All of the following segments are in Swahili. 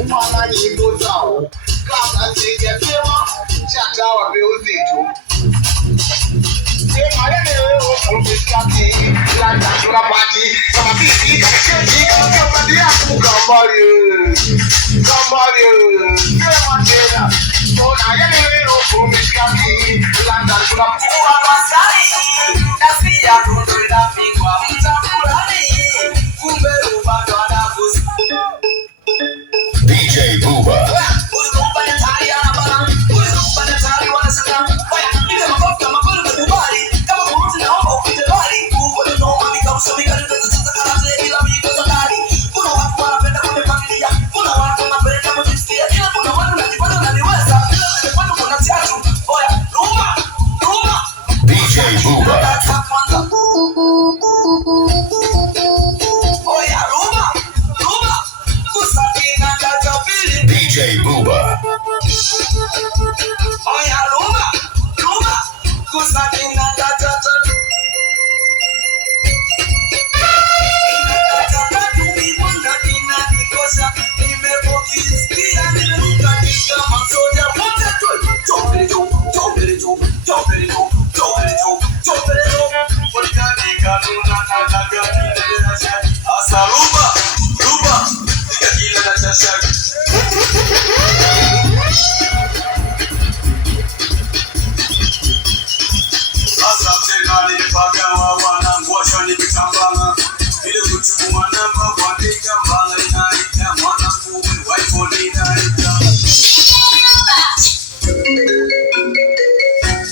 Umwana nyimbo zao kabla sijasema chatawa uzito sema leo umekati la chakula pati kama bibi kama pati yako kambali sema tena ona leo umekati la chakula kwa masai nasi ya kundula mingwa mtakulani kumbe ubado anagusa DJ Booba. DJ Booba. DJ Booba.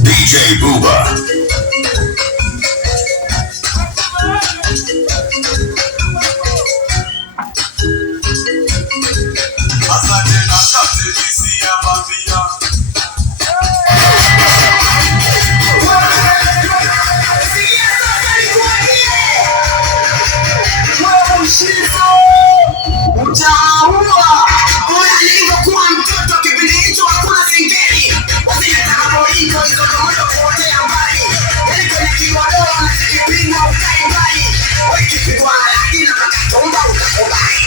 DJ Booba. Why